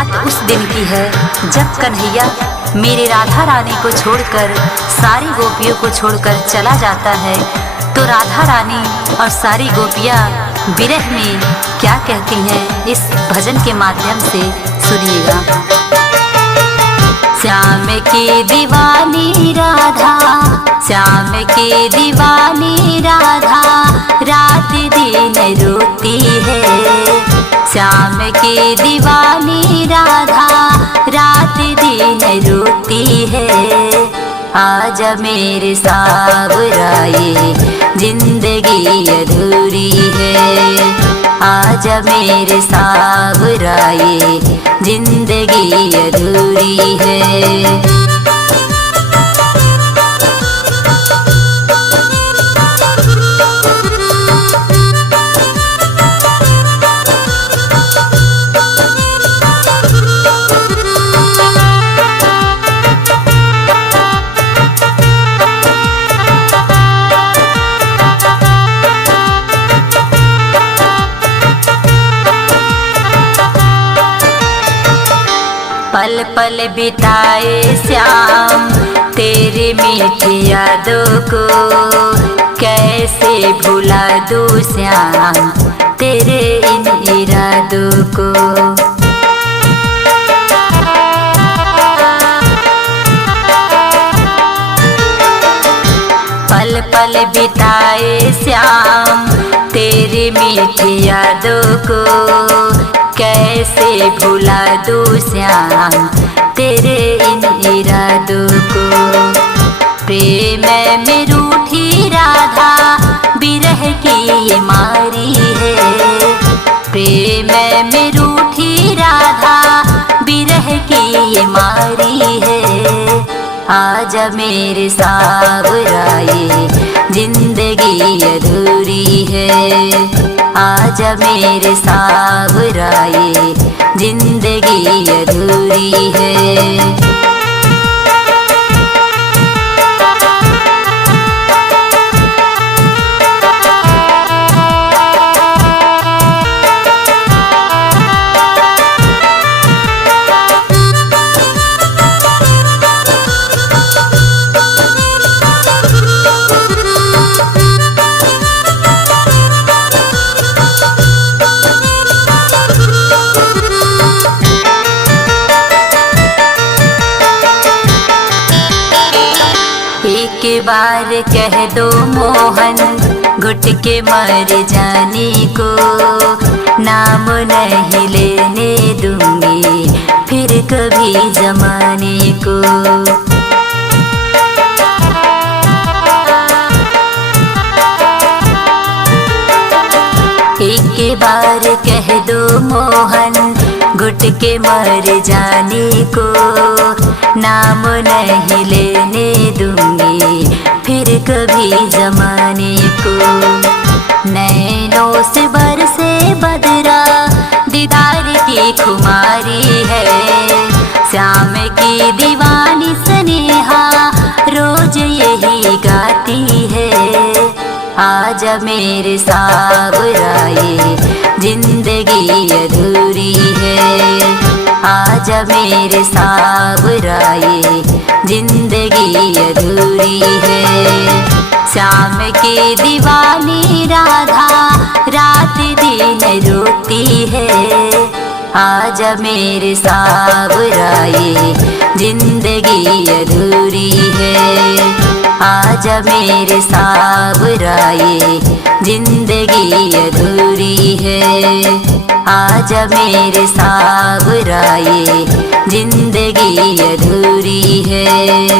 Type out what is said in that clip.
बात उस दिन की है जब कन्हैया मेरे राधा रानी को छोड़कर सारी गोपियों को छोड़कर चला जाता है। तो राधा रानी और सारी गोपियाँ विरह में क्या कहती हैं इस भजन के माध्यम से सुनिएगा। श्याम की दीवानी राधा, श्याम की दीवानी राधा, रात दिन रोती है। श्याम की दीवानी राधा, रात दिन रोती है। आजा मेरे सावराए जिंदगी अधूरी है। आजा मेरे सावराए जिंदगी अधूरी है। पल पल बिताए श्याम तेरी मीठी यादों को, कैसे भुला दूं श्याम तेरे इन इरादों को। पल पल बिताए श्याम तेरी मीठी यादों को, कैसे भुला दूं श्याम तेरे इन इरादों को। प्रेम में रूठी राधा विरह की ये मारी है। प्रेम में रूठी राधा विरह की ये मारी है। आजा मेरे सावराए जिंदगी अधूरी है। आजा मेरे सावराए जिंदगी अधूरी है। एक बार कह दो मोहन घुट के मर जाने को, नाम नहीं लेने दूंगी फिर कभी जमाने को। एक बार कह दो मोहन घुट के मर जाने को, नाम नहीं लेने दूंगी फिर कभी जमाने को। नैनों से बरसे बदरा दीदार की खुमारी है। श्याम की दीवानी स्नेहा रोज यही गाती है। आजा मेरे सावराए जिंदगी अधूरी है। आजा मेरे सावराए जिंदगी अधूरी है। श्याम की दीवानी राधा रात दिन रोती है। आजा मेरे सावराए जिंदगी अधूरी है। आजा मेरे सावराए जिंदगी अधूरी है। आजा मेरे सावराए जिंदगी अधूरी है।